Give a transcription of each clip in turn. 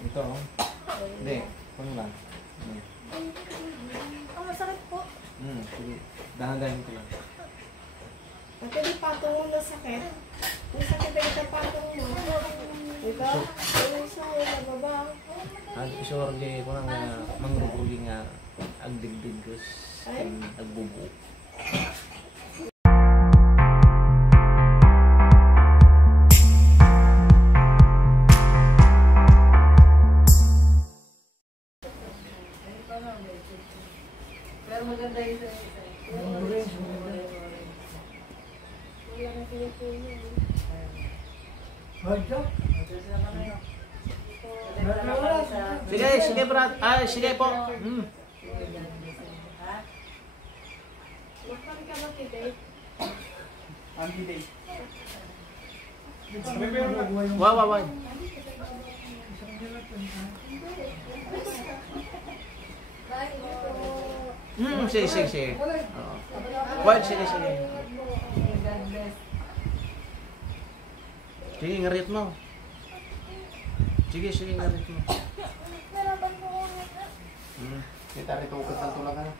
Ito, oh. Hindi. Ano lang? Ang masakit po. Sige. Dahan-dahan ko lang. Ate, di patong mo na sakit. May sakit ay ito patong mo. Diba? Ano sa nababa? Sure, di ko nga mangruguli nga ang digdig ko sa agbubo. Pero maganda yun sa Sige, sige Brad. Sige po. Makan ka ba today? Anti-day. Wow. Sige. Wait, sige. Sige, ngarit mo. Sige, ngarit mo. Kita rito ko kanta tulak ka na.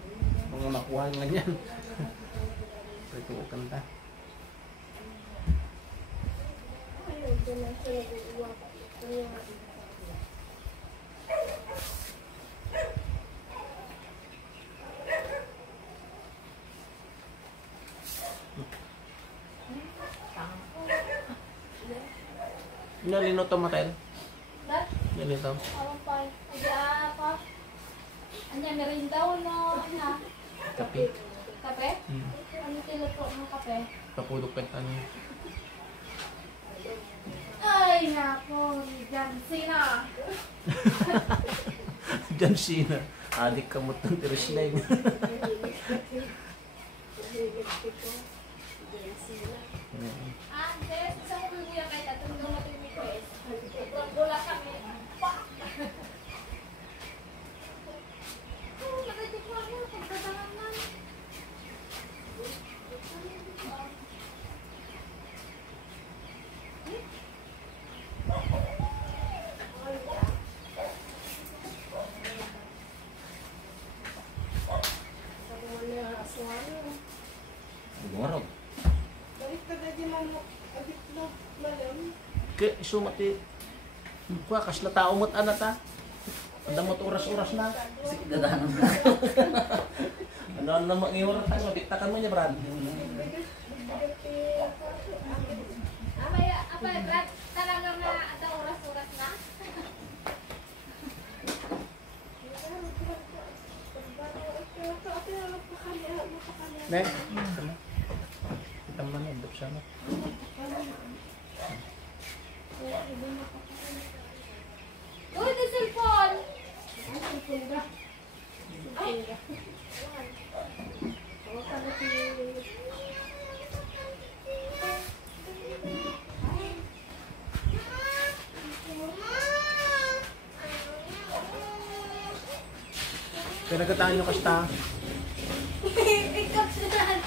Mga makuha nga niyan. Rito ko kanta. Nalino to matel. Nalino. Awang pa. Ada apa? Anya merinda no na. Kape. Kape? Ano tinuto ng kape? Kapudok pentan. Ay, nako, John Cena. John Cena. Adik kamot ng tirisnay. Antes, isang kuya kay tatong dumating ni Chris. Bola kami. Pa! Oh, nagadik mo ako. Pagkadangan man. Gumaraw. Balik ka na di mo. Abit na. Malam. Ke sumati. Kuha kas na tao mo't anata. Andamot oras-oras na. sige dadahan mo. Ano na mangiwara tayo, mabitakan mo niya, Brad. Apa ya, Brad? Talagang na ada oras-oras na? Ne? Kita man edop siya na. Uy, the cellphone! Pinagkataan nyo kasta. Ikaw sila.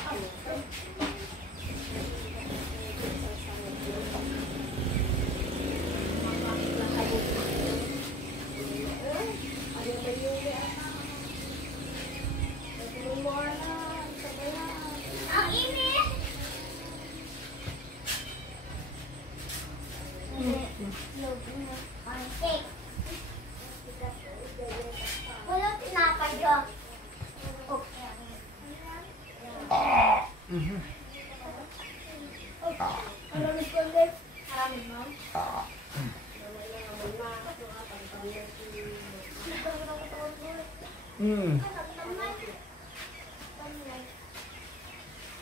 Ang init! Wala tinapay dyan. Malamig ko ulit. Maraming ma'am.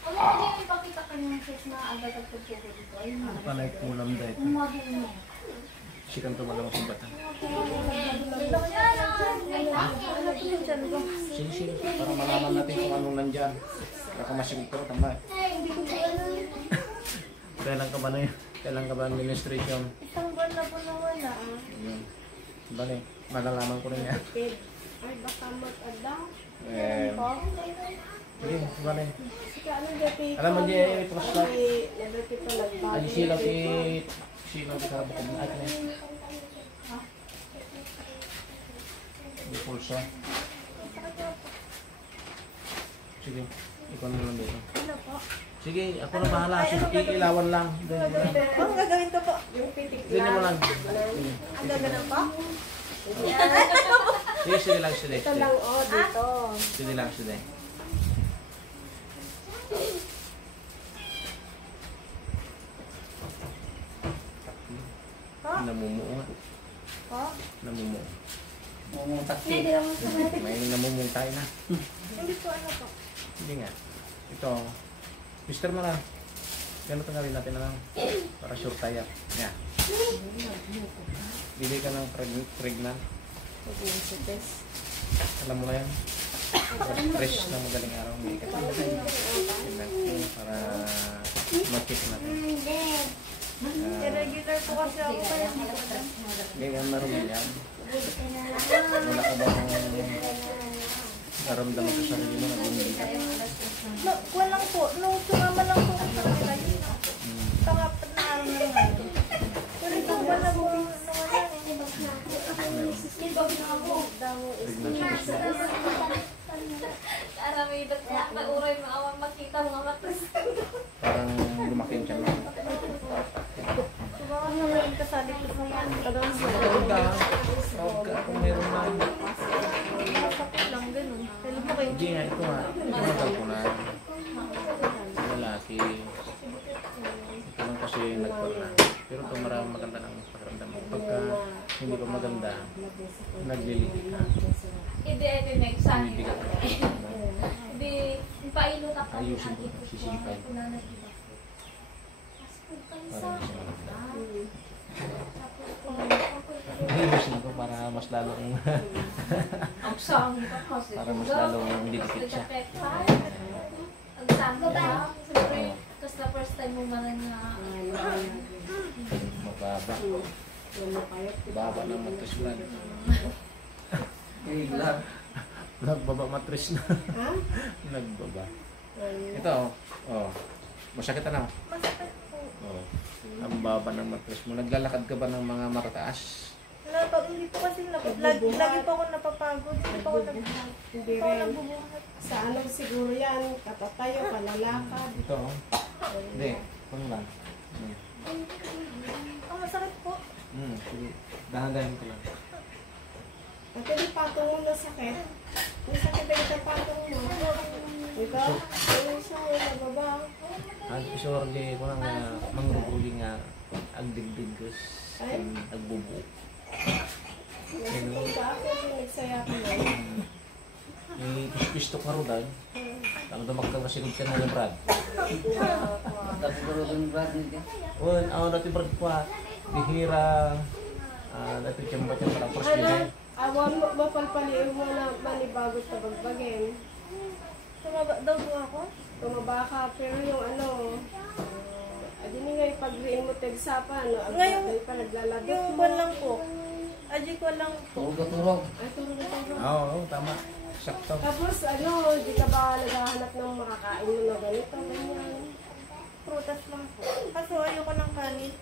Wala ko yung ipakita ka niyang sex na agad at pagpupo dito. Panay kulam dahil. Umabing mo. Sikan to malamang sa bata. Sige. Para malaman natin kung anong nandyan. Baka masiguro tama. Kailan ka ba na yun? Kailan ka ba ang administration? Isang buwan na po na wala. Bale, malalaman ko rin yan. Ay, baka mag-adaw. Sige, bale. Sika, ano gabi? Alam mo, Jay, prostat. Never kita nagbago. Ay, silaw si karabok ko. Ay, pulso. Sige, ikaw na lang dito. Ano po? Sige, ako na bahala. Iilawan lang. Ang gagawin ko po? Yung pitik Ganyan mo lang. Ang gagawin po? Sige, sige lang, sige. Ito lang, oh, dito. Sige lang, sige. Namumuo. Po? Namumuo. Mumutak Hindi naman sa May namumuo tayo na. Hindi po, ano po? Hindi nga. Ito. Mister mo lang. Ganito tanggalin natin na lang. Para sure tayo. Yan. Bili ka ng pregnant. Pag-iisites. Alam mo na yan. Fresh na magaling araw. Hindi ka para ma-check natin. Irregular po kasi ako kaya. Ganyan marumi yan. Wala ka bang naramdaman sa sarili mo na bumili ka? No, walang po. Nung sumama lang po ako sa kanila, yun na. Pangapat na araw na lang. Pero ito wala po nung Aramidot niya, kauray mo awang makita mga matas. Parang lumaking siya. sumama na lang kasali ko sa yan. Huwag ka kung meron na. Masakit lang ganun. Pero po kayo. Hindi nga, ito nga. Tumagal ko na. Lalaki. Ito lang kasi nagpala. Pero ito maraming maganda ng pakiramdam mo. Pagka hindi pa maganda, naglilipit ka. Hindi, ito next sa akin. Bumibigat ka. Hindi, pailot ako. Ayusin ko, sisipay. Para hindi siya maganda. Ayusin ko para mas lalong Ang sangi pa kasi. para mas lalong hindi dikit siya. Ang sangi ba? Siyempre, kasi na first time mo man na Mababa. Baba ng matris lang. Bigla. Nagbaba matris na. Ha? Nagbaba. Ito, oh. Masakit na. Masakit po. Oh. Ang baba ng matris mo. Naglalakad ka ba ng mga matataas? Hindi po kasi lagi po ako napapagod. Hindi po ako Hindi rin. Sa ano siguro yan, katatayo, palalakad. Ito, oh. Hindi. Kung lang. Ang masakit po. Sige. Dahan-dahan ko lang. At hindi patong mo na sakit. May sakit na ito patong mo. Ito, yung isa mo nababa. Ang isorge ko lang nga mangruguli nga ang digdig ko agbubuo. Nagpunta ako, pinagsaya ko na. May pisto ka ro dahil. Ang dumagdag na sigod ka na ng Brad. Tapos ko rin brad nito. Well, ako dati Brad ko bihira. Dati tiyamba tiyamba parang first day. Awan mo, mapalpaliin mo na manibagot na bagbagin. Tumaba daw po ako. Tumaba ka, pero yung ano, adin nga yung pag-green mo tegsapa, no? Ngayon, Agad pa naglalabot Yung mo. buwan lang po. Aji ko lang po. Turog. Ay, turo na turo. Oo, tama. Sakto. Tapos ano, di ka ba naghahanap ng makakain mo na ganito, ganyan? Prutas lang po. Kaso ayoko ng kanin.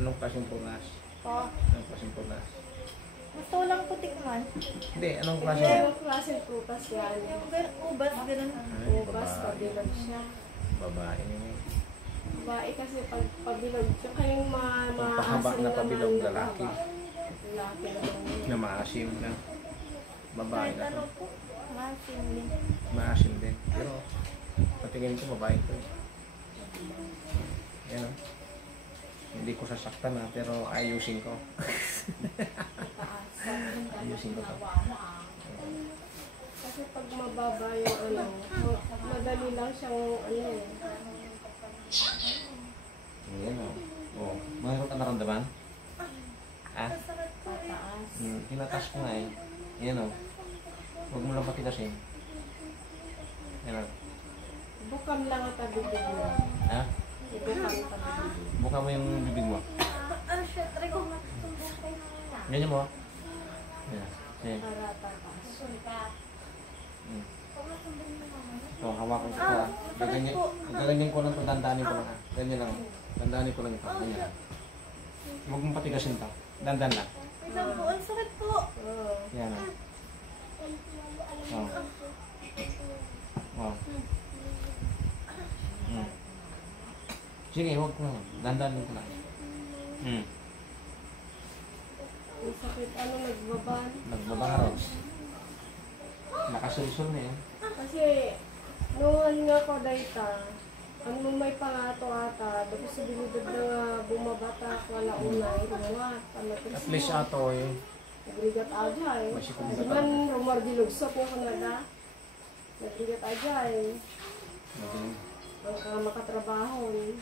Anong klaseng punas? Po. Anong klaseng punas? Gusto ko lang po tikman. Hindi, anong klase? Yung klaseng prutas yan. Yung ubas, ganun. Ubas, pabilog siya. Babae niyo. Babae kasi pag pabilog, tsaka yung Pahaba maasim na pabilog naman, lalaki. Lalaki naman. Na maasim na. Babae Kahit na ano to. po. Masin din. Maasim din. Pero patingin ko babae ko. Yan o. Hindi ko sasaktan na pero ayusin ko. Ayusin ko to. Kasi pag mababa yung ano, madali lang siyang ano. Yan o. Oh. Mayroon ka naramdaman? Ha? Masakit po eh. Tinatas ko nga eh. Yan o. Huwag mo lang patitasin. Yan o. Bukam lang ang tabibig mo. Ha? Ibukam ang tabibig. Buka mo yung bibig mo. Ano siya? Try ko. Ganyan mo. Yan. Yan. So, hawakan ko ito. Gaganyan ko lang ito. Dandanin ko lang. Ganyan lang. Dandanin ko lang ito. Ganyan. Huwag mong patigasin ito. Dandan lang. Isang po. Ang sakit po. Oo. Yan o. Sige, huwag ko. Dandan ko lang. Ang sakit, ano, nagbaban. Nagbabaros. Nakasulsul na yun. Kasi, noon nga ko dayta, ang may pangato ata, tapos sa binibig na nga bumabata, wala unay, rumat, At least ato eh. nagrigat aja eh. Masih kung Kasi man, rumar dilugsok yung kanada. Nagrigat aja eh. Naging Ang makatrabaho eh.